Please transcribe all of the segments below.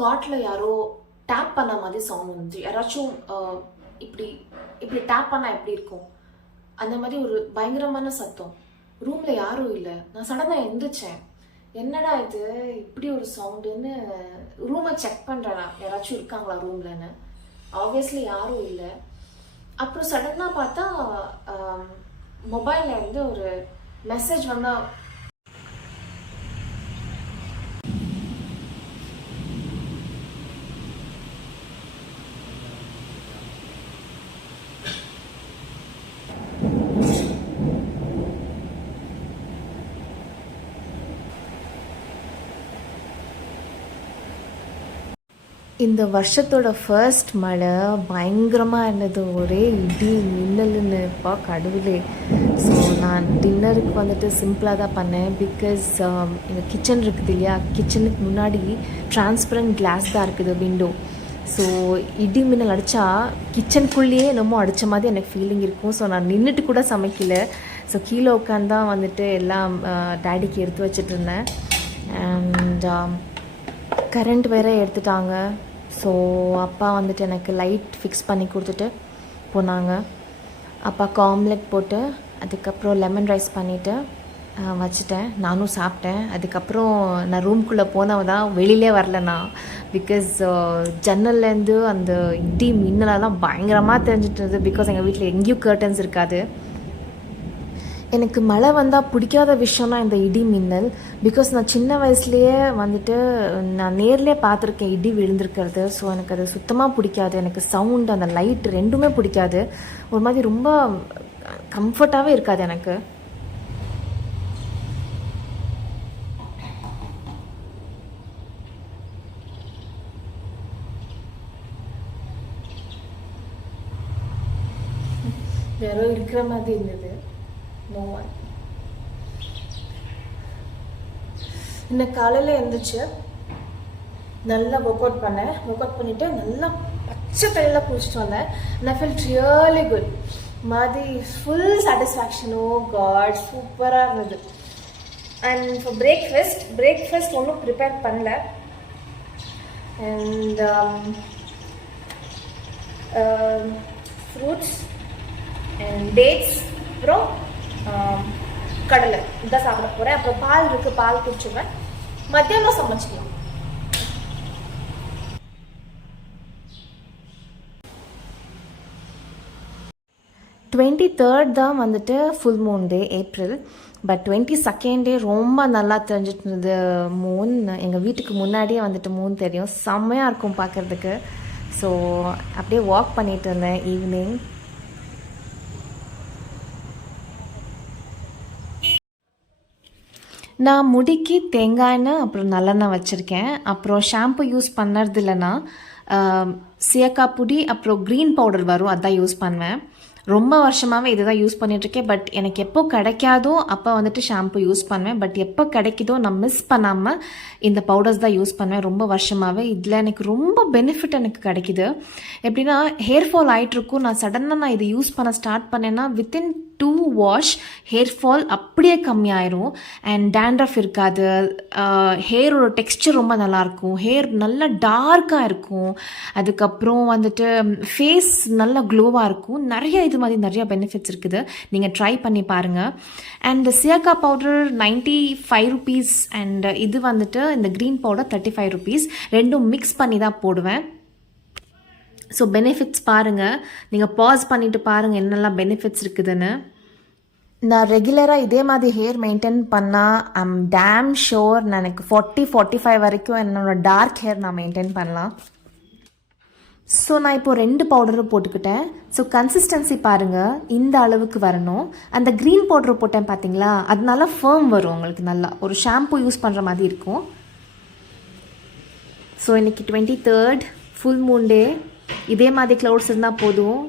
காட்டில் யாரோ டேப் பண்ண மாதிரி சவுண்ட் வந்துச்சு. யாராச்சும் இப்படி இப்படி டேப் பண்ணால் எப்படி இருக்கும் அந்த மாதிரி ஒரு பயங்கரமான சத்தம். ரூமில் யாரும் இல்லை. நான் சடனாக எந்திரிச்சேன். என்னடா இது இப்படி ஒரு சவுண்டுன்னு ரூமை செக் பண்ணுறேன், நான் யாராச்சும் இருக்காங்களா ரூம்லன்னு. ஆப்வியஸ்லி யாரும் இல்லை. அப்புறம் சடனாக பார்த்தா மொபைலில் இருந்து ஒரு மெசேஜ் வந்தால் இந்த வருஷத்தோட ஃபர்ஸ்ட் மழை பயங்கரமாக இருந்தது. ஒரே இடி மின்னலுன்னுப்பா கடவுளே. ஸோ நான் டின்னருக்கு வந்துட்டு சிம்பிளாக தான் பண்ணேன். பிகாஸ் எங்கள் கிச்சன் இருக்குது இல்லையா, கிச்சனுக்கு முன்னாடி டிரான்ஸ்பரண்ட் கிளாஸ் தான் இருக்குது விண்டோ. ஸோ இடி மின்னல் அடித்தா கிச்சனுக்குள்ளேயே என்னமோ அடித்த மாதிரி எனக்கு ஃபீலிங் இருக்கும். ஸோ நான் நின்றுட்டு கூட சமைக்கல. ஸோ கீழே உட்காந்து தான் வந்துட்டு எல்லாம் டேடிக்கு எடுத்து வச்சுட்டு இருந்தேன். அண்ட் கரண்ட் வேறு எடுத்துட்டாங்க. ஸோ அப்பா வந்துட்டு எனக்கு லைட் ஃபிக்ஸ் பண்ணி கொடுத்துட்டு போனாங்க. அப்பாவுக்கு ஆம்லெட் போட்டு அதுக்கப்புறம் லெமன் ரைஸ் பண்ணிவிட்டு வச்சுட்டேன். நானும் சாப்பிட்டேன். அதுக்கப்புறம் நான் ரூம்குள்ளே போனவ தான் வெளியிலே வரல நான். பிகாஸ் ஜன்னல்லேருந்து அந்த இடி மின்னலெல்லாம் பயங்கரமாக தெரிஞ்சிட்டு இருந்தது. பிகாஸ் எங்கள் வீட்டில் எங்கேயும் கர்டன்ஸ் இருக்காது. எனக்கு மழை வந்தால் பிடிக்காத விஷயம்னா இந்த இடி மின்னல். பிகாஸ் நான் சின்ன வயசுலேயே வந்துட்டு நான் நேர்லேயே பார்த்துருக்கேன் இடி விழுந்திருக்கிறது. ஸோ எனக்கு அது சுத்தமாக பிடிக்காது. எனக்கு சவுண்டு, அந்த லைட் ரெண்டுமே பிடிக்காது. ஒரு மாதிரி ரொம்ப கம்ஃபர்ட்டாகவே இருக்காது எனக்கு. யாரோ இருக்கிற மாதிரி இருந்தது. No one. இன்னைக்கு காலையில் எழுந்திரிச்சு நல்லா ஒர்க் அவுட் பண்ணேன். ஒர்க் அவுட் பண்ணிவிட்டு நல்லா பச்சை தண்ணியில் குளிச்சுட்டு வந்தேன். I felt really good. மாதிரி ஃபுல் சாட்டிஸ்ஃபேக்ஷனோ காட் சூப்பராக இருந்தது. அண்ட் ஃபார் பிரேக்ஃபாஸ்ட் ஒன்றும் ப்ரிப்பேர் பண்ணல. அண்ட் ஃப்ரூட்ஸ் அண்ட் டேட்ஸ் அப்புறம் கடலை இதான் சாப்பிட போகிறேன். அப்புறம் பால் இருக்குது, பால் குடிச்சுவேன். மத்தியானம் சமைச்சிக்கலாம். டுவெண்ட்டி தேர்ட் தான் வந்துட்டு full moon day April. But 22nd டே ரொம்ப நல்லா தெரிஞ்சிட்டு இருந்தது மூன். எங்கள் வீட்டுக்கு முன்னாடியே வந்துட்டு மூன் தெரியும். செம்மையாக இருக்கும் பார்க்குறதுக்கு. ஸோ அப்படியே வாக் பண்ணிகிட்டு இருந்தேன் ஈவினிங். நான் முடிக்கு தேங்காய் எண்ணெய் அப்புறம் நல்லெண்ணெய் வச்சுருக்கேன். அப்புறம் ஷாம்பு யூஸ் பண்ணுறது இல்லைன்னா சீயக்காய் பொடி அப்புறம் க்ரீன் பவுடர் வரும், அதான் யூஸ் பண்ணுவேன். ரொம்ப வருஷமாகவே இது தான் யூஸ் பண்ணிகிட்ருக்கேன். பட் எனக்கு எப்போ கிடைக்காதோ அப்போ வந்துட்டு ஷாம்பு யூஸ் பண்ணுவேன். பட் எப்போ கிடைக்குதோ நான் மிஸ் பண்ணாமல் இந்த பவுடர்ஸ் தான் யூஸ் பண்ணுவேன் ரொம்ப வருஷமாகவே. இதில் எனக்கு ரொம்ப பெனிஃபிட் எனக்கு கிடைக்கிது. எப்படின்னா ஹேர் ஃபால் ஆகிட்ருக்கும். நான் சடனாக நான் இதை யூஸ் பண்ண ஸ்டார்ட் பண்ணேன்னா வித்தின் 2 வாஷ் ஹேர் ஃபால் அப்படியே கம்மியாயிரும். அண்ட் டேண்ட்ரஃப் இருக்காது. ஹேரோட டெக்ஸ்டர் ரொம்ப நல்லாயிருக்கும். ஹேர் நல்லா டார்க்காக இருக்கும். அதுக்கப்புறம் வந்துட்டு ஃபேஸ் நல்லா க்ளோவாக இருக்கும். நிறைய இது மாதிரி நிறைய பெனிஃபிட்ஸ் இருக்குது. நீங்கள் ட்ரை பண்ணி பாருங்கள். அண்ட் சீயக்கா பவுடர் 95 rupees அண்ட் இது வந்துட்டு இந்த க்ரீன் பவுடர் 35 rupees. ரெண்டும் மிக்ஸ் பண்ணி தான் போடுவேன். ஸோ பெனிஃபிட்ஸ் பாருங்கள். நீங்கள் பாஸ் பண்ணிவிட்டு பாருங்கள் என்னெல்லாம் பெனிஃபிட்ஸ் இருக்குதுன்னு. நான் ரெகுலராக இதே மாதிரி ஹேர் மெயின்டைன் பண்ணால் ஐம் டேம் ஷோர் நான் எனக்கு 40-45 வரைக்கும் என்னோடய டார்க் ஹேர் நான் மெயின்டைன் பண்ணலாம். ஸோ நான் இப்போது 2 பவுடரும் போட்டுக்கிட்டேன். ஸோ கன்சிஸ்டன்சி பாருங்கள், இந்த அளவுக்கு வரணும். அந்த க்ரீன் பவுடர் போட்டேன் பார்த்தீங்களா, அதனால ஃபேர்ம் வரும் உங்களுக்கு. நல்லா ஒரு ஷாம்பு யூஸ் பண்ணுற மாதிரி இருக்கும். ஸோ இன்றைக்கி 23rd ஃபுல் மூன் டே. இதே மாதிரி க்ளவுட்ஸ் இருந்தால் போதும்.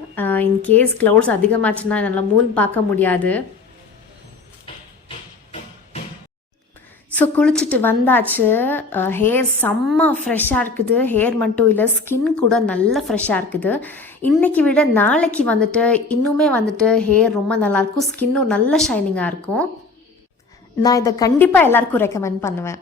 இன்கேஸ் க்ளவுட்ஸ் அதிகமாச்சுன்னா என்னால் மூன் பார்க்க முடியாது. ஸோ குளிச்சுட்டு வந்தாச்சு. ஹேர் செம்ம ஃப்ரெஷ்ஷாக இருக்குது. ஹேர் மட்டும் இல்லை, ஸ்கின் கூட நல்ல ஃப்ரெஷ்ஷாக இருக்குது. இன்றைக்கி விட நாளைக்கு வந்துட்டு இன்னுமே வந்துட்டு ஹேர் ரொம்ப நல்லாயிருக்கும். ஸ்கின்னும் நல்ல ஷைனிங்காக இருக்கும். நான் இதை கண்டிப்பாக எல்லாருக்கும் ரெக்கமெண்ட் பண்ணுவேன்.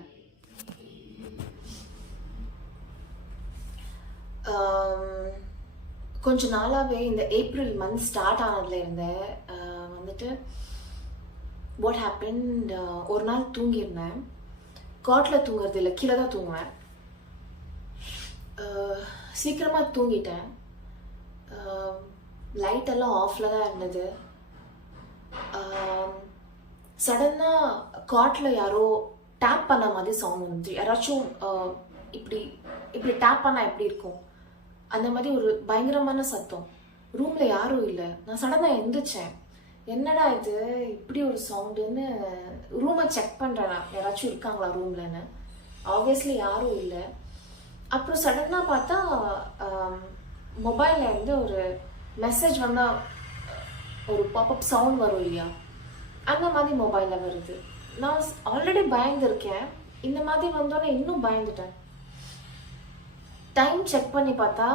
கொஞ்ச நாளாகவே இந்த ஏப்ரல் மந்த் ஸ்டார்ட் ஆனதுல இருந்தே வந்துட்டு வாட் ஹேப்பன்ட், ஒரு நாள் தூங்கியிருந்தேன். காட்டில் தூங்குறது இல்லை, கீழே தான் தூங்குவேன். சீக்கிரமாக தூங்கிட்டேன். லைட் எல்லாம் ஆஃபில் தான் இருந்தது. சடனாக காட்டில் யாரோ டேப் பண்ண மாதிரி சவுண்ட் வந்துச்சு. யாராச்சும் இப்படி இப்படி டேப் பண்ணால் எப்படி இருக்கும் அந்த மாதிரி ஒரு பயங்கரமான சத்தம். ரூமில் யாரும் இல்லை. நான் சடனாக எழுந்திரிச்சேன். என்னடா இது இப்படி ஒரு சவுண்டுன்னு ரூமை செக் பண்ணுறேன், யாராச்சும் இருக்காங்களா ரூம்லன்னு. ஆப்வியஸ்லி யாரும் இல்லை. அப்புறம் சடனாக பார்த்தா மொபைலில் இருந்து ஒரு மெசேஜ் வந்தால் ஒரு பாப்அப் சவுண்ட் வரும் இல்லையா, அந்த மாதிரி மொபைலில் வருது. நான் ஆல்ரெடி பயந்துருக்கேன். இந்த மாதிரி வந்தோன்னே இன்னும் பயந்துட்டேன். டைம் செக் பண்ணி பார்த்தா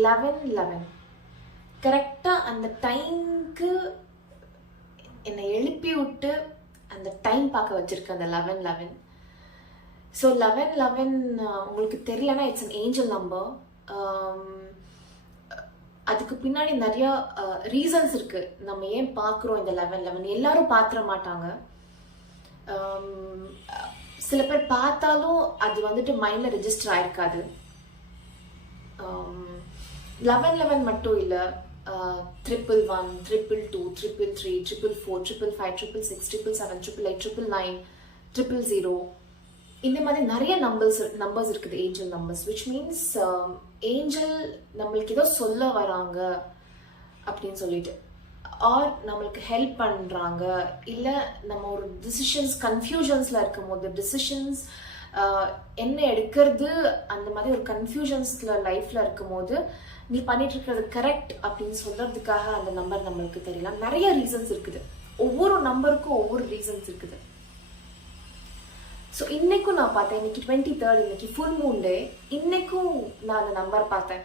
11:11. கரெக்டாக அந்த டைமுக்கு என்னை எழுப்பி விட்டு அந்த டைம் பார்க்க வச்சுருக்கேன், அந்த 11:11. ஸோ 11:11 உங்களுக்கு தெரியலன்னா இட்ஸ் அன் ஏஞ்சல் நம்பர். அதுக்கு பின்னாடி நிறையா ரீசன்ஸ் இருக்குது நம்ம ஏன் பார்க்குறோம் இந்த 11:11. எல்லாரும் பார்த்துட மாட்டாங்க. சில பேர் பார்த்தாலும் அது வந்துட்டு மைண்டில் ரெஜிஸ்டர் ஆயிருக்காது. 11:11 மட்டும் இல்லை, 111, 222, 333, 444, 555, 666, 777, 899, 000. இந்த மாதிரி நிறைய நம்பர்ஸ் இருக்குது, angel numbers. Which means angel நம்மளுக்கு ஏதோ சொல்ல வராங்க அப்படின்னு சொல்லிட்டு, ஆர் நம்மளுக்கு ஹெல்ப் பண்ணுறாங்க. இல்லை நம்ம ஒரு டிசிஷன்ஸ் கன்ஃபியூஷன்ஸில் இருக்கும் போது, டிசிஷன்ஸ் என்ன எடுக்கிறது அந்த மாதிரி ஒரு கன்ஃபியூஷன்ஸில் லைஃப்பில் இருக்கும் போது நீ பண்ணிட்டு இருக்கிறது கரெக்ட் அப்படின்னு சொல்கிறதுக்காக அந்த நம்பர் நம்மளுக்கு தெரியலாம். நிறைய ரீசன்ஸ் இருக்குது. ஒவ்வொரு நம்பருக்கும் ஒவ்வொரு ரீசன்ஸ் இருக்குது. ஸோ இன்னைக்கும் நான் பார்த்தேன். இன்னைக்கு 23rd, இன்னைக்கு ஃபுல் மூன் டே. இன்னைக்கும் நான் அந்த நம்பர் பார்த்தேன்.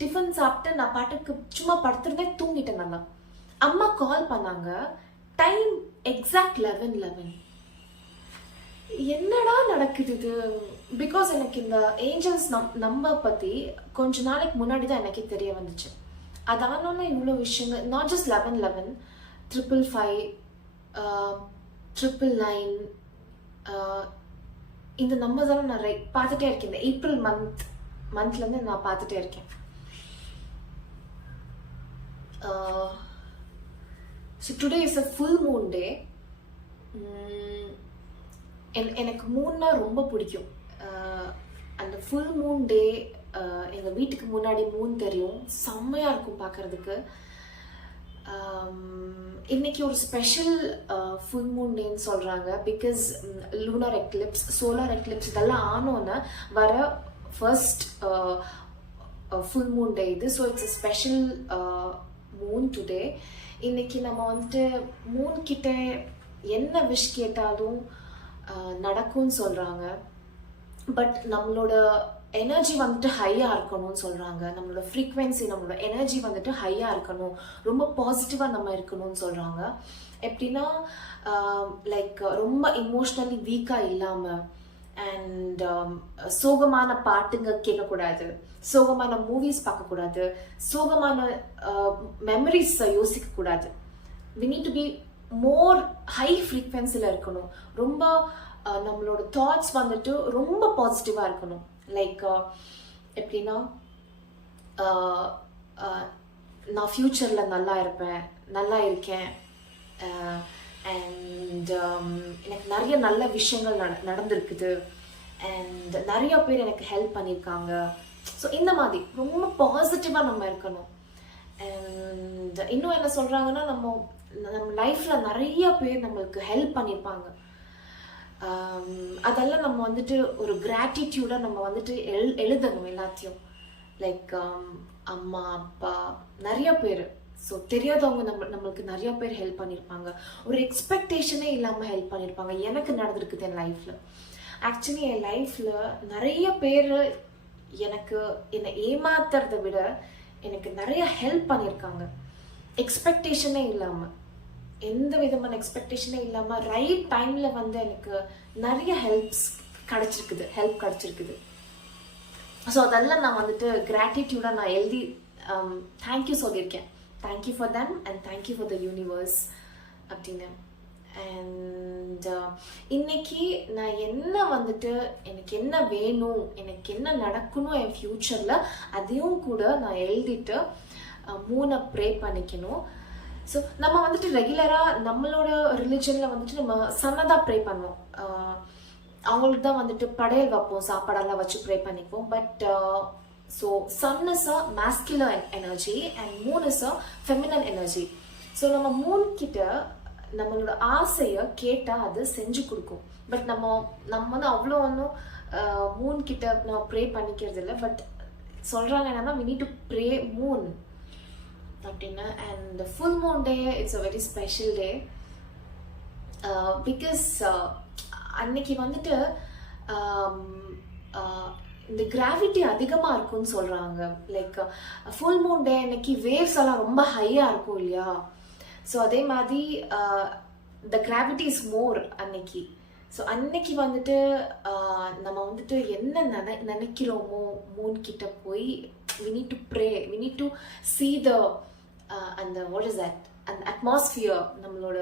டிஃபன் சாப்பிட்டு நான் பாட்டுக்கு சும்மா படுத்துருந்தேன், தூங்கிட்டேன். நல்லா அம்மா கால் பண்ணாங்க. Time exact 11:11. என்னடா நடக்குது இது? பிகாஸ் எனக்கு இந்த ஏஞ்சல்ஸ் நம்பர் பற்றி கொஞ்ச நாளைக்கு முன்னாடி தான் எனக்கே தெரிய வந்துச்சு. அதானோன்னு இவ்வளோ விஷயங்கள், நாட் ஜஸ்ட் 11:11, 555, 999, இந்த நம்பர்ஸ் எல்லாம் நான் பார்த்துட்டே இருக்கேன். இந்த ஏப்ரல் மந்த்லேருந்து நான் பார்த்துட்டே இருக்கேன். So today is a full moon day. எனக்கு மூன்னா ரொம்ப பிடிக்கும். அந்த ஃபுல் மூன் டே எங்கள் வீட்டுக்கு முன்னாடி மூன் தெரியும், செம்மையாக இருக்கும் பார்க்குறதுக்கு. இன்னைக்கு ஒரு ஸ்பெஷல் ஃபுல் மூன் டேன்னு சொல்கிறாங்க. Because lunar Eclipse, solar Eclipse இதெல்லாம் ஆனோன்னு வர ஃபர்ஸ்ட் ஃபுல் மூன் டே இது. So it's a special Moon today. இன்னைக்கு நம்ம வந்துட்டு மூன் கிட்ட என்ன விஷ் கேட்டாலும் நடக்கும்னு சொல்கிறாங்க. பட் நம்மளோட எனர்ஜி வந்துட்டு ஹையாக இருக்கணும்னு சொல்கிறாங்க. நம்மளோட ஃப்ரீக்வன்சி, நம்மளோட எனர்ஜி வந்துட்டு ஹையாக இருக்கணும், ரொம்ப பாசிட்டிவாக நம்ம இருக்கணும்னு சொல்கிறாங்க. எப்படின்னா லைக் ரொம்ப இமோஷ்னலி வீக்காக இல்லாமல், அண்ட் சோகமான பாட்டுங்க கேட்கக்கூடாது, சோகமான மூவிஸ் பார்க்கக்கூடாது, சோகமான மெமரிஸை யோசிக்கக்கூடாது. We need to be more high ஃப்ரீக்வன்சியில் இருக்கணும். ரொம்ப நம்மளோட தாட்ஸ் வந்துட்டு ரொம்ப பாசிட்டிவாக இருக்கணும். லைக் எப்படின்னா நான் ஃப்யூச்சரில் நல்லா இருப்பேன், நல்லா இருக்கேன், அண்ட் எனக்கு நிறைய நல்ல விஷயங்கள் நடந்திருக்குது, அண்ட் நிறைய பேர் எனக்கு ஹெல்ப் பண்ணியிருக்காங்க. ஸோ இந்த மாதிரி ரொம்ப பாசிட்டிவாக நம்ம இருக்கணும். அண்ட் இன்னும் என்ன சொல்கிறாங்கன்னா, நம்ம லைஃப்பில் நிறைய பேர் நம்மளுக்கு ஹெல்ப் பண்ணியிருப்பாங்க. அதெல்லாம் நம்ம வந்துட்டு ஒரு கிராட்டிடியூடாக நம்ம வந்துட்டு எழுதணும் எல்லாத்தையும். லைக் அம்மா, அப்பா, நிறைய பேர். ஸோ தெரியாதவங்க நம்மளுக்கு நிறைய பேர் ஹெல்ப் பண்ணியிருப்பாங்க. ஒரு எக்ஸ்பெக்டேஷனே இல்லாமல் ஹெல்ப் பண்ணியிருப்பாங்க. எனக்கு நடந்திருக்குது என் லைஃப்பில். ஆக்சுவலி என் லைஃப்பில் நிறைய பேர் என்னை ஏமாத்துறதை விட எனக்கு நிறைய ஹெல்ப் பண்ணியிருக்காங்க. எக்ஸ்பெக்டேஷனே இல்லாமல், எந்த விதமான எக்ஸ்பெக்டேஷனே இல்லாமல் ரைட் டைமில் வந்து எனக்கு நிறைய ஹெல்ப் கிடச்சிருக்குது. ஸோ அதெல்லாம் நான் வந்துட்டு கிராட்டிடியூடாக நான் எழுதி தேங்க்யூ சொல்லியிருக்கேன். Thank you for them and thank you for the universe அப்படின்னு. அண்ட் இன்னைக்கு நான் என்ன வந்துட்டு எனக்கு என்ன வேணும், எனக்கு என்ன நடக்கணும் என் ஃப்யூச்சரில், அதையும் கூட நான் எழுதிட்டு 3 ப்ரே பண்ணிக்கணும். ஸோ நம்ம வந்துட்டு ரெகுலராக நம்மளோட ரிலிஜனில் வந்துட்டு நம்ம சன்னை தான் ப்ரே பண்ணுவோம். அவங்களுக்கு தான் வந்துட்டு படையல் வைப்போம், சாப்பாடெல்லாம் வச்சு ப்ரே பண்ணிக்குவோம். But so sun is a masculine energy and moon is a feminine energy. So நம்ம மூன் கிட்ட நம்மளோட ஆசையை கேட்டால் அது செஞ்சு கொடுக்கும். பட் நம்ம வந்து அவ்வளோ ஒன்றும் மூன் கிட்ட நம்ம ப்ரே பண்ணிக்கிறது இல்லை. பட் சொல்கிறாங்க என்னன்னா we need to pray moon அப்படின்னு. And full moon day it's a very special day because அன்னைக்கு வந்துட்டு இந்த கிராவிட்டி அதிகமாக இருக்கும்னு சொல்கிறாங்க. லைக் ஃபுல் மூன் டே அன்னைக்கு வேவ்ஸ் எல்லாம் ரொம்ப ஹையாக இருக்கும் இல்லையா? ஸோ அதே மாதிரி த கிராவிட்டி இஸ் மோர் அன்னைக்கு. ஸோ அன்னைக்கு வந்துட்டு நம்ம வந்துட்டு என்ன நினைக்கிறோமோ மூன் கிட்ட போய் we need to pray, we need to see the and what is that, அந்த அட்மாஸ்பியர், நம்மளோட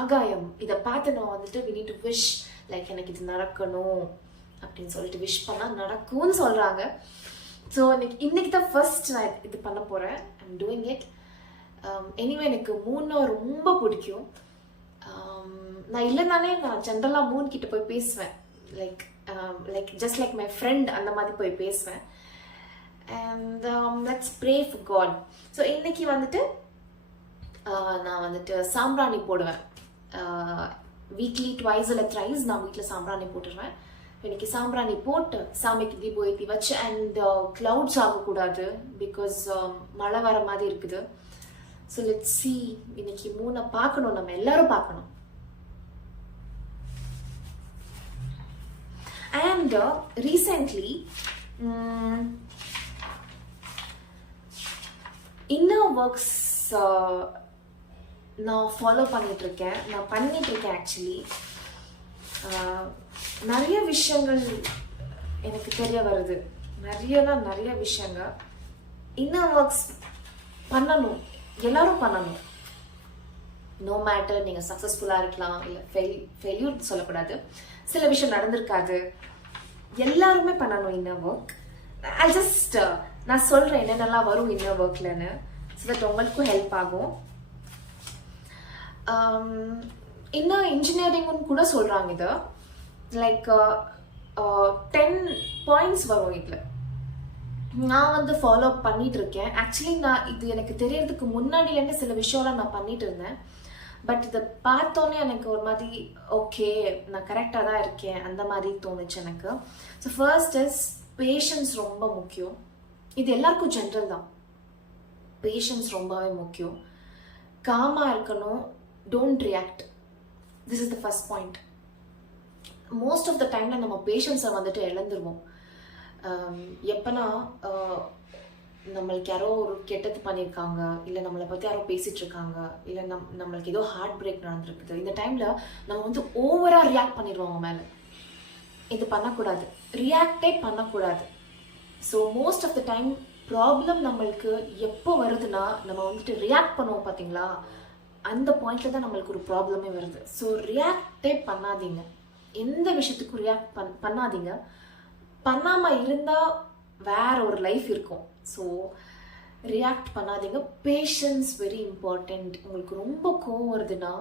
ஆகாயம், இதை பார்த்து நம்ம வந்துட்டு we need to wish, like எனக்கு இது நடக்கணும் அப்படின்னு சொல்லிட்டு விஷ் பண்ணால் நடக்கும்னு சொல்கிறாங்க. ஸோ இன்னைக்கு தான் ஃபர்ஸ்ட் நான் இது பண்ண போகிறேன். I'm doing it. எனிவே எனக்கு மூணு ரொம்ப பிடிக்கும். நான் இல்லைனாலே நான் ஜென்ரலாக மூன் கிட்ட போய் பேசுவேன். Like just like my friend அந்த மாதிரி போய் பேசுவேன். And let's pray for god. So இன்னைக்கு வந்துட்டு நான் வந்துட்டு சாம்பிராணி போடுவேன். வீக்லி ட்வைஸ் இல்லை த்ரைஸ் நான் வீட்டில் சாம்பிராணி போட்டுடுவேன். இன்னைக்கு சாம்பிராணி போட்டு சாமிக்கு தீபம் ஏற்றி வச்சு, அண்ட் க்ளவுட்ஸ் ஆகக்கூடாது பிகாஸ் மழை வர மாதிரி இருக்குது. So let's see. இன்னைக்கு மூணை பார்க்கணும், நம்ம எல்லாரும் பார்க்கணும். அண்ட் ரீசெண்ட்லி இன்னர் ஒர்க்ஸ் நான் ஃபாலோ பண்ணிகிட்ருக்கேன். ஆக்சுவலி நிறைய விஷயங்கள் எனக்கு தெரிய வருது. நிறைய விஷயங்கள் இன்னர் ஒர்க்ஸ் பண்ணணும், எல்லாரும் பண்ணணும். நோ மேட்டர் நீங்கள் சக்ஸஸ்ஃபுல்லாக இருக்கலாம், இல்லை ஃபெயில்யூர் சொல்லக்கூடாது, சில விஷயம் நடந்திருக்காது, எல்லாருமே பண்ணணும் இன்னர் ஒர்க். நான் சொல்கிறேன் என்னென்னலாம் வரும் இன்னர் ஒர்க்லன்னு, ஸோ தட் உங்களுக்கும் ஹெல்ப் ஆகும். இன்னும் இன்ஜினியரிங்னு கூட சொல்கிறாங்க. இது லைக் 10 பாயிண்ட்ஸ் வரும் இதில். நான் வந்து ஃபாலோ பண்ணிட்டு இருக்கேன். ஆக்சுவலி நான் இது எனக்கு தெரியறதுக்கு முன்னாடிலேருந்து சில விஷயம்லாம் நான் பண்ணிட்டு இருந்தேன். பட் இதை பார்த்தோன்னே எனக்கு ஒரு மாதிரி ஓகே, நான் கரெக்டாக தான் இருக்கேன் அந்த மாதிரி தோணுச்சு எனக்கு. ஸோ ஃபர்ஸ்ட் இஸ் பேஷன்ஸ் ரொம்ப முக்கியம். இது எல்லாருக்கும் ஜென்ரல் தான். பேஷன்ஸ் ரொம்பவே முக்கியம். காமாக இருக்கணும். Don't react. This is the first point. Most of the டைமில் நம்ம பேஷன்ஸை வந்துட்டு இழந்துருவோம். எப்போனா நம்மளுக்கு யாரோ ஒரு கெட்டது பண்ணியிருக்காங்க, இல்லை நம்மளை பற்றி யாரோ பேசிகிட்டு இருக்காங்க, இல்லை நம்மளுக்கு ஏதோ ஹார்ட் பிரேக் நடந்துருக்குது. இந்த டைமில் நம்ம வந்து ஓவராக ரியாக்ட் பண்ணிடுவோம் அவங்க மேலே. இது பண்ணக்கூடாது, ரியாக்டே பண்ணக்கூடாது. So most of the time problem நம்மளுக்கு எப்போ வருதுன்னா, நம்ம வந்துட்டு ரியாக்ட் பண்ணுவோம் பார்த்தீங்களா, அந்த பாயிண்ட்ல தான் நம்மளுக்கு ஒரு ப்ராப்ளமே வருது. ஸோ ரியாக்டே பண்ணாதீங்க. எந்த விஷயத்துக்கும் ரியாக்ட் பண்ணாதீங்க. பண்ணாமல் இருந்தால் வேற ஒரு லைஃப் இருக்கும். ஸோ ரியாக்ட் பண்ணாதீங்க. Patience very important. உங்களுக்கு ரொம்ப கோவம் வருதுன்னா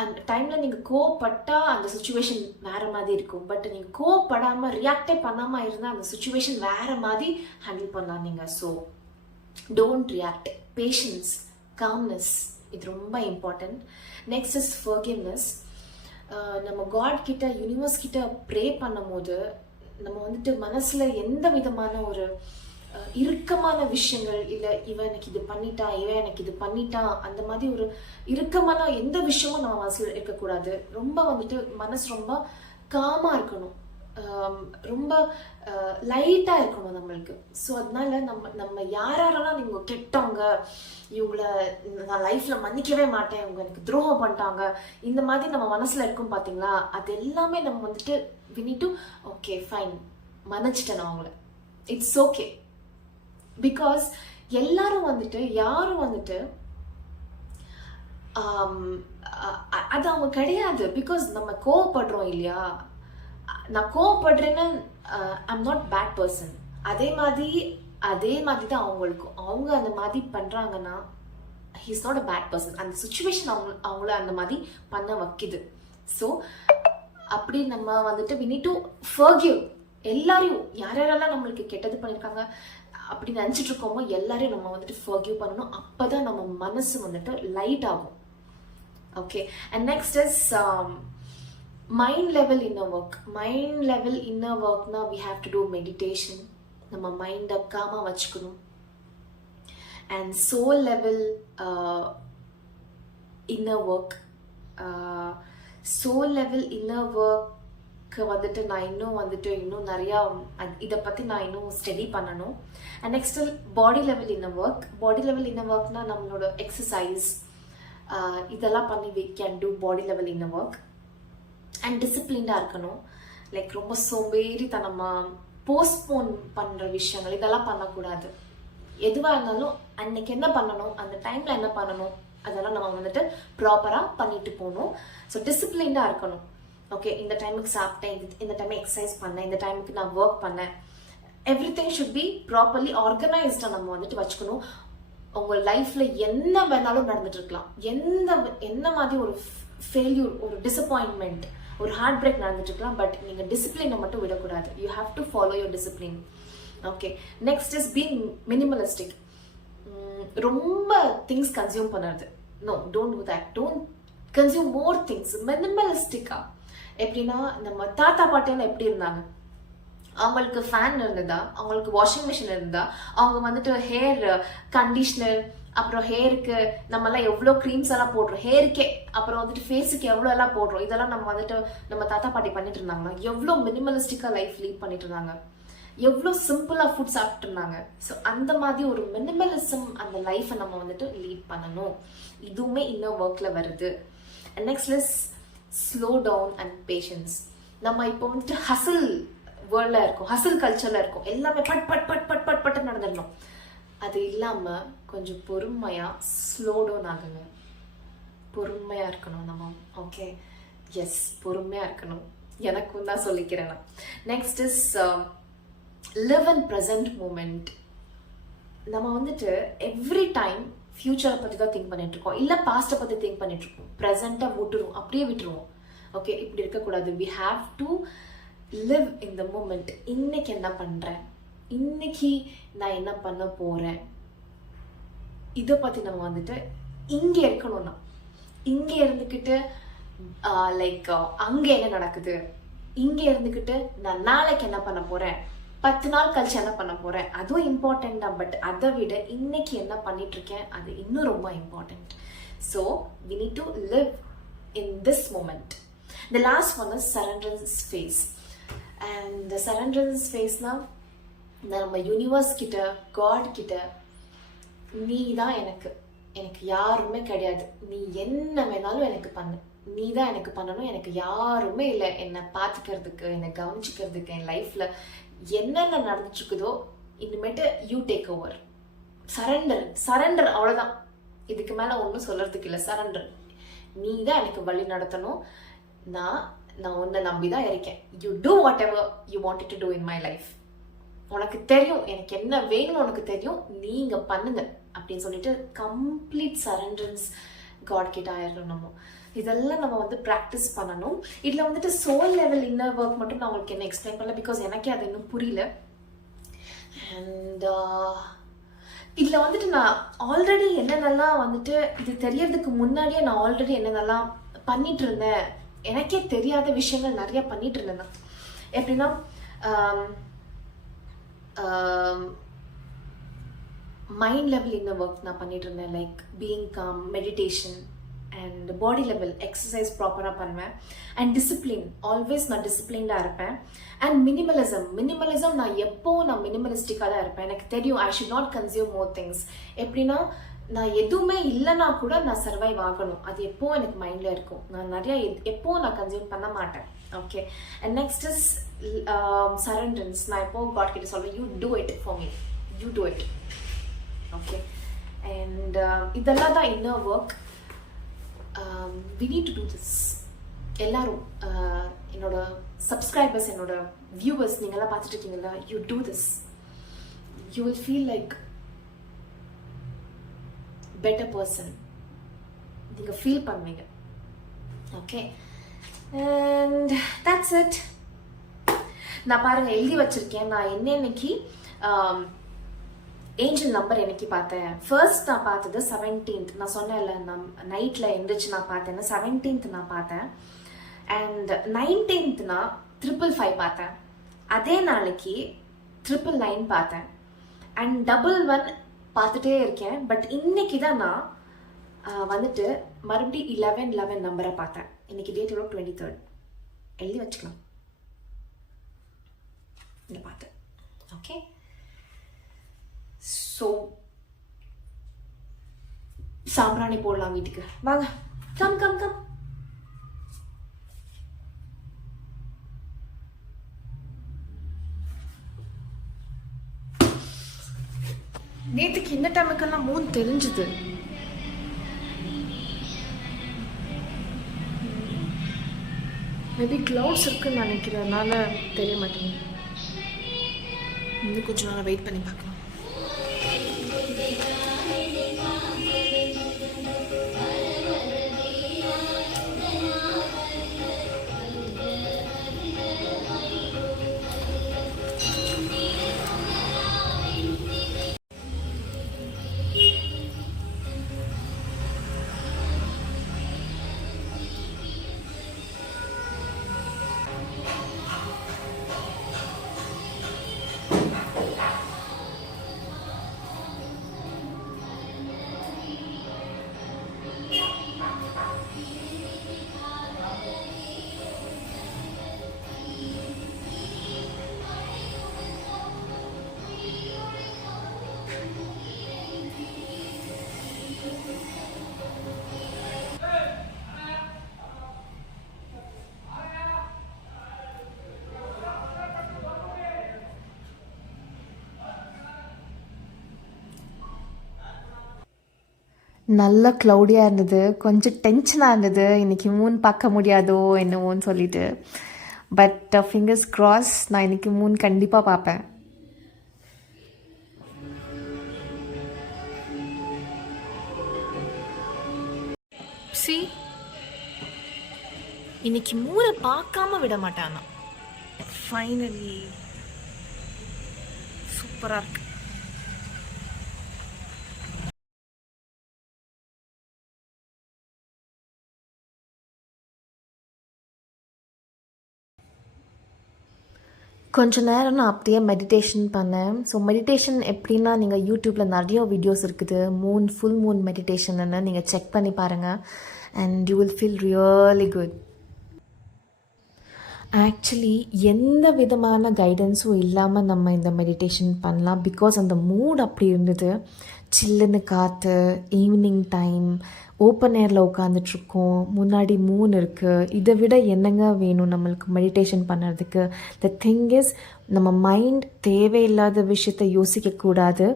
அந்த டைமில் நீங்கள் கோவப்பட்டால் அந்த சுச்சுவேஷன் வேறு மாதிரி இருக்கும். பட் நீங்கள் கோவப்படாமல் ரியாக்டே பண்ணாமல் இருந்தால் அந்த சுச்சுவேஷன் வேறு மாதிரி ஹேண்டில் பண்ணலாம் நீங்கள். So don't react. Patience, calmness, இது ரொம்ப இம்பார்ட்டண்ட். Next is forgiveness. நம்ம காட் கிட்ட, யூனிவர்ஸ் கிட்ட ப்ரே பண்ணும் போது நம்ம வந்துட்டு மனசில் எந்த விதமான ஒரு இறுக்கமான விஷயங்கள், இல்லை இவன் எனக்கு இது பண்ணிட்டான், இவன் எனக்கு இது பண்ணிட்டான், அந்த மாதிரி ஒரு இறுக்கமான எந்த விஷயமும் நம்ம மனசில் இருக்கக்கூடாது. ரொம்ப வந்துட்டு மனசு ரொம்ப காமாக இருக்கணும், ரொம்ப லைட்டாக இருக்கணும் நம்மளுக்கு. ஸோ அதனால நம்ம யாரெல்லாம் நீங்கள் கெட்டவங்க, இவங்களை நான் லைஃப்பில் மன்னிக்கவே மாட்டேன், இவங்க எனக்கு துரோகம் பண்ணிட்டாங்க, இந்த மாதிரி நம்ம மனசில் இருக்கும் பார்த்தீங்களா, அது எல்லாமே நம்ம வந்துட்டு we need to okay fine, மன்னிச்சிட்டேன் நான் அவங்கள. It's okay. பிகாஸ் எல்லாரும் வந்துட்டு யாரும் வந்துட்டு அது அவங்க கிடையாது. பிகாஸ் நம்ம கோவப்படுறோம் இல்லையா, நான் கோவப்படுறேன்னு ஐம் நாட் பேட் பர்சன். அதே மாதிரி தான் அவங்களுக்கும். அவங்க அந்த மாதிரி பண்றாங்கன்னா he's not a bad person. அந்த சுச்சுவேஷன் அவங்கள அந்த மாதிரி பண்ண வைக்குது. ஸோ அப்படி நம்ம வந்துட்டு we need to forgive எல்லாரையும். யாரெல்லாம் நம்மளுக்கு கெட்டது பண்ணியிருக்காங்க அப்படி நினச்சிட்டு இருக்கோமோ எல்லாரையும் நம்ம வந்துட்டு forgive பண்ணணும். அப்போதான் நம்ம மனசு வந்துட்டு லைட் ஆகும். Okay. And next is mind level inner work. Mind level inner ஒர்க்னா we have to do meditation. நம்ம மைண்டை காமா வச்சுக்கணும். And soul level inner work. Soul level inner ஒர்க்கு வந்துட்டு நான் இன்னும் நிறையா இதை பற்றி நான் இன்னும் ஸ்டடி பண்ணணும். And next body level inner work. Body level inner ஒர்க்னா நம்மளோட எக்ஸசைஸ் இதெல்லாம் பண்ணி we can do body level inner work. And டிசிப்ளின்டாக இருக்கணும். லைக் ரொம்ப சோம்பேறித்தனமாக போஸ்ட்போன் பண்ணுற விஷயங்கள் இதெல்லாம் பண்ணக்கூடாது. எதுவாக இருந்தாலும் அன்னைக்கு என்ன பண்ணணும், அந்த டைமில் என்ன பண்ணணும், அதெல்லாம் நம்ம வந்துட்டு ப்ராப்பராக பண்ணிட்டு போகணும். ஸோ டிசிப்ளின்டாக இருக்கணும். ஓகே, இந்த டைமுக்கு சாப்பிட்டேன், இந்த டைம் எக்ஸசைஸ் பண்ணேன், இந்த டைமுக்கு நான் ஒர்க் பண்ணேன். எவ்ரிதிங் ஷுட் பி ப்ராப்பர்லி ஆர்கனைஸ்டாக நம்ம வந்துட்டு வச்சுக்கணும். உங்கள் லைஃப்பில் என்ன வேணாலும் நடந்துட்டு இருக்கலாம். என்ன மாதிரி ஒரு ஃபெயில்யூர், ஒரு டிசப்பாயின்மெண்ட், ஒரு ஹார்ட் பிரேக் நடந்துட்டு இருக்கலாம். பட் நீங்கள் டிசிப்ளினை மட்டும் விடக்கூடாது. You have to follow your discipline. Okay. Next is being minimalistic. ரொம்ப திங்ஸ் கன்சியூம் பண்ணுறது. No, don't do that. Don't consume more things. மினிமலிஸ்டிக்கா எப்படின்னா, நம்ம தாத்தா பாட்டியெல்லாம் எப்படி இருந்தாங்க, அவங்களுக்கு ஃபேன் இருந்ததா, அவங்களுக்கு வாஷிங் மிஷின் இருந்தா, அவங்க வந்துட்டு ஹேர் கண்டிஷ்னர், அப்புறம் ஹேருக்கு நம்மலாம் எவ்வளோ க்ரீம்ஸ் எல்லாம் போடுறோம், ஹேருக்கே, அப்புறம் வந்துட்டு ஃபேஸுக்கு எவ்வளோ எல்லாம் போடுறோம், இதெல்லாம் நம்ம வந்துட்டு நம்ம தாத்தா பாட்டி பண்ணிட்டு இருந்தாங்கன்னா எவ்வளோ மினிமலிஸ்டிக்காக லைஃப் லீட் பண்ணிட்டு இருந்தாங்க, எவ்வளோ சிம்பிளாக ஃபுட் சாப்பிட்டு இருந்தாங்க. ஸோ அந்த மாதிரி ஒரு மினிமலிசம் அந்த லைஃப்பை நம்ம வந்துட்டு லீட் பண்ணணும். இதுவுமே இன்னும் ஒர்க்கில் வருது. Next is slow down and patience. நம்ம இப்போ வந்துட்டு ஹசில் வேர்ல்டில் இருக்கும், ஹசில் கல்ச்சரில் இருக்கும், எல்லாமே but but but but but பட்டு நடந்துடணும். அது இல்லாமல் கொஞ்சம் பொறுமையாக ஸ்லோ டவுன் ஆகுங்க. பொறுமையாக இருக்கணும் நம்ம. ஓகே, எஸ், பொறுமையாக இருக்கணும். எனக்கும் தான் சொல்லிக்கிறேன் நான். Next is live in present moment. நம்ம வந்துட்டு எவ்ரி டைம் ஃபியூச்சரை பற்றி தான் திங்க் பண்ணிட்டு இருக்கோம், இல்லை பாஸ்ட்டை பற்றி திங்க் பண்ணிட்டு இருக்கோம். ப்ரெசண்ட்டாக விட்டுருவோம், அப்படியே விட்டுருவோம். ஓகே, இப்படி இருக்கக்கூடாது. We have to live in the moment. இன்னைக்கு என்ன பண்ணுறேன், இன்னைக்கு நான் என்ன பண்ண போகிறேன், இதை பற்றி நம்ம வந்துட்டு இங்கே இருக்கணும்னா இங்கே இருந்துக்கிட்டு லைக் அங்கே என்ன நடக்குது, இங்கே இருந்துக்கிட்டு நான் நாளைக்கு என்ன பண்ண போகிறேன், 10 நாள் கழிச்சு என்ன பண்ண போகிறேன், அதுவும் இம்பார்ட்டன்ட் தான். பட் அதை விட இன்னைக்கு என்ன பண்ணிட்டு இருக்கேன் அது இன்னும் ரொம்ப important. So we need to live in this moment. The last one is surrenderance phase. And the surrenderance phase na நம்ம யூனிவர்ஸ் கிட்ட, காட் கிட்ட, நீ தான் எனக்கு யாருமே கிடையாது, நீ என்ன வேணாலும் எனக்கு பண்ணு, நீ தான் எனக்கு பண்ணணும், எனக்கு யாருமே இல்லை என்னை பார்த்துக்கிறதுக்கு, என்னை கவனிச்சுக்கிறதுக்கு. என் லைஃப்பில் என்னென்ன நடந்துட்டு இருக்குதோ இனிமேட்டு யூ டேக் ஓவர். சரண்டர் அவ்வளோதான். இதுக்கு மேலே ஒன்றும் சொல்கிறதுக்கு இல்லை. சரண்டர். நீ தான் எனக்கு வழி நடத்தணும். நான் உன்னை நம்பி தான் இருக்கேன். You do whatever you wanted to do in my life. உனக்கு தெரியும் எனக்கு என்ன வேணும்னு, உனக்கு தெரியும், நீங்க பண்ணுங்க அப்படின்னு சொல்லிட்டு கம்ப்ளீட் சரண்டரன்ஸ் காட் கிட்ட ஆயிடணும் நம்ம. இதெல்லாம் நம்ம வந்து ப்ராக்டிஸ் பண்ணணும். இதில் வந்துட்டு சோல் லெவல் இன்னர் ஒர்க் மட்டும் நான் உங்களுக்கு என்ன எக்ஸ்பிளைன் பண்ணல, பிகாஸ் எனக்கே அது இன்னும் புரியல. அண்ட் இதில் வந்துட்டு நான் ஆல்ரெடி என்னென்னலாம் வந்துட்டு இது தெரியறதுக்கு முன்னாடியே நான் ஆல்ரெடி என்னென்னலாம் பண்ணிட்டு இருந்தேன், எனக்கே தெரியாத விஷயங்கள் நிறைய பண்ணிட்டு இருந்தேன் நான். எப்படின்னா மைண்ட் லெவல் இன்னர் ஒர்க் நான் பண்ணிட்டு இருந்தேன். Like being com, meditation, and body level exercise ப்ராப்பராக பண்ணுவேன். அண்ட் டிசிப்ளின், ஆல்வேஸ் நான் டிசிப்ளின்டாக இருப்பேன். அண்ட் மினிமலிசம் நான் எப்போவும் நான் மினிமலிஸ்டிக்காக தான் இருப்பேன். எனக்கு தெரியும் I should not consume more things. எப்படின்னா நான் எதுவுமே இல்லைன்னா கூட நான் சர்வைவ் ஆகணும். அது எப்போ எனக்கு மைண்டில் இருக்கும். நான் நிறையா எப்போ நான் கன்சியூம் பண்ண மாட்டேன். Okay, and next is surrender. நான் எப்போ காட் கிட்ட சொல்வேன், you do it for me, you do it. Okay, and இதெல்லாம் தான் inner work. We need to do this. எல்லாரும் என்னோட சப்ஸ்கிரைபர்ஸ், என்னோட வியூவர்ஸ், நீங்கள்லாம் பார்த்துட்டு இருக்கீங்களா, you do this, you will feel like better person. நீங்கள் ஃபீல் பண்ணுவீங்க. Okay, and that's it. நான் பாருங்கள் எழுதி வச்சுருக்கேன். நான் என்னன்னைக்கு ஏஞ்சல் நம்பர் என்னைக்கு பார்த்தேன். ஃபர்ஸ்ட் நான் பார்த்தது 17th. நான் சொன்னேன்ல, நான் நைட்டில் எழுந்திரிச்சு நான் பார்த்தேன்னா 17th நான் பார்த்தேன். அண்ட் 19th நான் 555 பார்த்தேன். அதே நாளைக்கு 999 பார்த்தேன். அண்ட் 11 பார்த்துட்டே இருக்கேன். பட் இன்னைக்கு தான் நான் வந்துட்டு மறுபடியும் 11 நம்பரை பார்த்தேன். இன்னைக்கு டேட் எவ்வளோ? 23rd. எழுதி வச்சுக்கலாம். இங்கே பார்த்தேன். ஓகே, ஸோ சாம்பிராணி போடலாம் வீட்டுக்கு. வாங்க, கம் கம் கம். நேற்றுக்கு இந்த டைமுக்கெல்லாம் மூணு தெரிஞ்சுது. மேபி க்ளவுட்ஸ் இருக்குன்னு நினைக்கிறதுனால தெரிய மாட்டேங்குது. இன்னும் கொஞ்சம் நாள் வெயிட் பண்ணி பார்க்கலாம். நல்ல க்ளவுடியாக இருந்தது. கொஞ்சம் டென்ஷனாக இருந்தது, இன்றைக்கி மூன் பார்க்க முடியாதோ என்னவோன்னு சொல்லிட்டு. பட் ஃபிங்கர்ஸ் க்ராஸ், நான் இன்றைக்கி மூன் கண்டிப்பாக பார்ப்பேன். சி, இன்னைக்கு மூனை பார்க்காம விட மாட்டானா. ஃபைனலி சூப்பராக இருக்கு. கொஞ்ச நேரம் நான் அப்படியே மெடிடேஷன் பண்ணேன். ஸோ மெடிடேஷன் எப்படின்னா, நீங்கள் யூடியூப்பில் நிறைய வீடியோஸ் இருக்குது, ஃபுல் மூன் மெடிடேஷன்னு நீங்கள் செக் பண்ணி பாருங்கள். And you will feel really good. Actually எந்த விதமான கைடன்ஸும் இல்லாமல் நம்ம இந்த மெடிடேஷன் பண்ணலாம். பிகாஸ் அந்த மூட் அப்படி இருந்தது. சில்லுன்னு காற்று, ஈவினிங் டைம், ஓப்பன் ஏரில் உட்காந்துட்ருக்கோம், முன்னாடி மூன் இருக்குது. இதை விட என்னங்க வேணும் நம்மளுக்கு மெடிடேஷன் பண்ணுறதுக்கு? த திங் இஸ், நம்ம மைண்ட் தேவையில்லாத விஷயத்தை யோசிக்கக்கூடாது.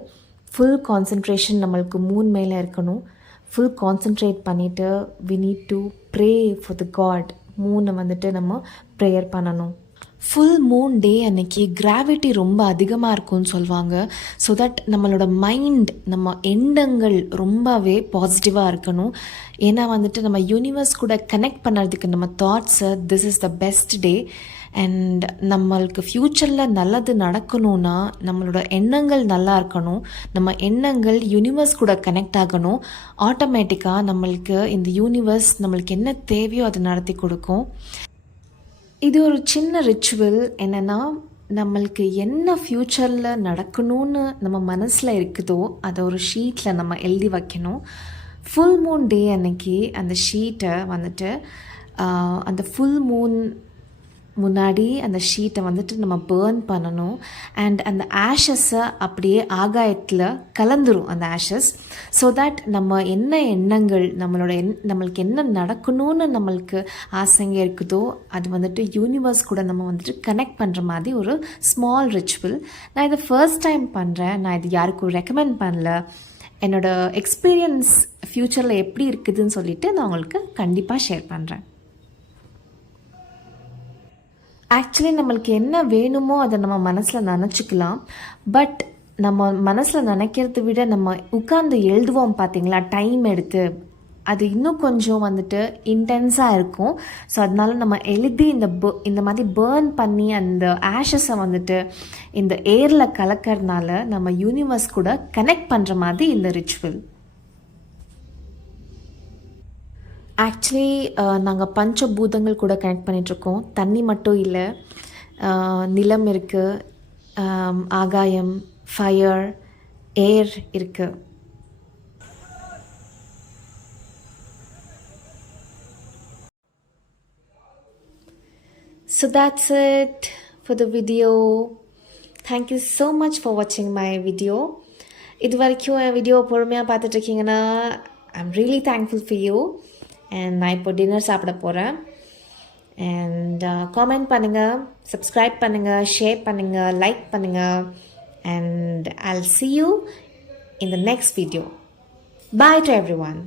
ஃபுல் கான்சன்ட்ரேஷன் நம்மளுக்கு மூன் மேலே இருக்கணும். ஃபுல் கான்சன்ட்ரேட் பண்ணிவிட்டு we need to pray for the God. மூனை வந்துட்டு நம்ம ப்ரேயர் பண்ணணும். ஃபுல் மூன் டே அன்னைக்கு கிராவிட்டி ரொம்ப அதிகமாக இருக்கும்னு சொல்லுவாங்க. ஸோ தட் நம்மளோட மைண்ட், நம்ம எண்ணங்கள் ரொம்பவே பாசிட்டிவாக இருக்கணும். ஏன்னா வந்துட்டு நம்ம யூனிவர்ஸ் கூட கனெக்ட் பண்ணுறதுக்கு நம்ம தாட்ஸை, this is the best day. And நம்மளுக்கு ஃப்யூச்சரில் நல்லது நடக்கணும்னா நம்மளோட எண்ணங்கள் நல்லா இருக்கணும். நம்ம எண்ணங்கள் யூனிவர்ஸ் கூட கனெக்ட் ஆகணும். ஆட்டோமேட்டிக்காக நம்மளுக்கு இந்த யூனிவர்ஸ் நம்மளுக்கு என்ன தேவையோ அதை நடத்தி கொடுக்கும். இது ஒரு சின்ன ரிச்சுவல். என்னென்னா, நம்மளுக்கு என்ன ஃப்யூச்சரில் நடக்கணும்னு நம்ம மனசில் இருக்குதோ அதை ஒரு ஷீட்டில் நம்ம எழுதி வைக்கணும். ஃபுல் மூன் டே அன்னைக்கு அந்த ஷீட்டை வந்துட்டு அந்த ஃபுல் மூன் முன்னாடி அந்த ஷீட்டை வந்துட்டு நம்ம பேர்ன் பண்ணணும். அண்ட் அந்த ஆஷஸை அப்படியே ஆகாயத்தில் கலந்துரும் அந்த ஆஷஸ். ஸோ தட் நம்ம என்ன எண்ணங்கள் நம்மளுக்கு என்ன நடக்கணும்னு நம்மளுக்கு ஆசைங்க இருக்குதோ அது வந்துட்டு யூனிவர்ஸ் கூட நம்ம வந்துட்டு கனெக்ட் பண்ணுற மாதிரி ஒரு ஸ்மால் ரிச்சுவல். நான் இதை ஃபர்ஸ்ட் டைம் பண்ணுறேன். நான் இது யாருக்கும் ரெக்கமெண்ட் பண்ணல. என்னோடய எக்ஸ்பீரியன்ஸ் ஃப்யூச்சரில் எப்படி இருக்குதுன்னு சொல்லிவிட்டு நான் உங்களுக்கு கண்டிப்பாக ஷேர் பண்ணுறேன். ஆக்சுவலி நம்மளுக்கு என்ன வேணுமோ அதை நம்ம மனசில் நினச்சிக்கலாம். பட் நம்ம மனசில் நினைக்கிறத விட நம்ம உட்கார்ந்து எழுதுவோம் பார்த்தீங்களா, டைம் எடுத்து, அது இன்னும் கொஞ்சம் வந்துட்டு இன்டென்ஸாக இருக்கும். ஸோ அதனால நம்ம எழுதி இந்த மாதிரி பேர்ன் பண்ணி அந்த ஆஷஸை வந்துட்டு இந்த ஏரில் கலக்கிறதுனால நம்ம யூனிவர்ஸ் கூட கனெக்ட் பண்ணுற மாதிரி இந்த ரிச்சுவல். ஆக்சுவலி நாங்கள் பஞ்சபூதங்கள் கூட கனெக்ட் பண்ணிகிட்ருக்கோம். தண்ணி மட்டும் இல்லை, நிலம் இருக்குது, ஆகாயம், ஃபயர், ஏர் இருக்குது. So that's it for the video. Thank you so much for watching my video. இது வரைக்கும் என் வீடியோ பொறுமையாக பார்த்துட்ருக்கீங்கன்னா I'm really thankful for you. And நான் இப்போ டின்னர் சாப்பிட போகிறேன். அண்ட் காமெண்ட் பண்ணுங்கள், சப்ஸ்கிரைப் பண்ணுங்கள், ஷேர் பண்ணுங்கள், லைக் பண்ணுங்கள். And I'll see you in the next video. Bye to everyone.